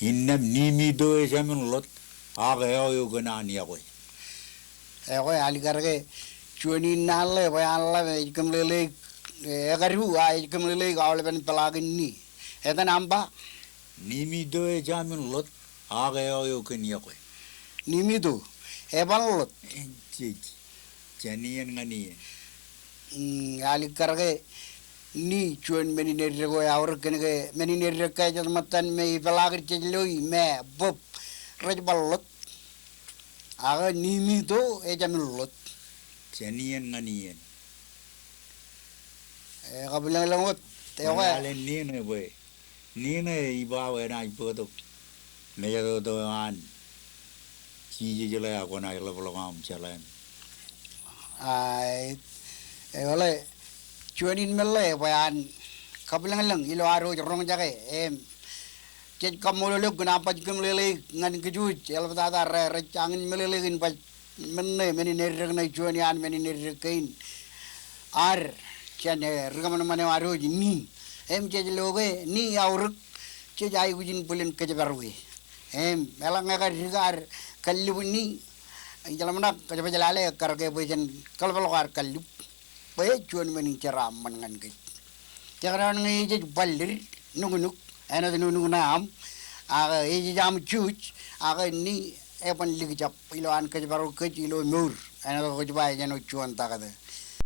Innam nimido jamin lot aga yo ganani akoy. Ako aligarage chuani nalle ko alla ikum lele agaru ay ikum lele gawle ben palagin ni eta namba Nimido jamin lot aga yo gani akoy. nimido ebalot Janiyan ngani. aligarage ni chuan meni nergo aur kenege meni nerka jamatan me palagir cheloi me bob rajbalot aga nimido e jamilot Janiyan ngani. kabilang langot tewa Ale nina boy. Nina ibawe na ipoto. Meja do an. Chiji jela ako na ila bolongam jalan. ai ole chuanin mele bayan kabilang lang ilo aro jorong jage em jet kamolo luk na pa kum lele ngan keju el bata re changin mele gin pa menne meni nerrek na chuanian meni nerrekin ar chane rgaman mane aro ni em je loge ni aur che jai gujin pulen ke barwe em melang ga rigar kallibuni jalamna ke jalale karge bujen kalbalgar kallup pe chuan meni ceram mangan ke jangan ngi je balir nungunuk ana nunung nam aga e jam chuch aga ni epan lig jap iloan ke baru ke ilo nur ana ko jbai jano chuan ta kada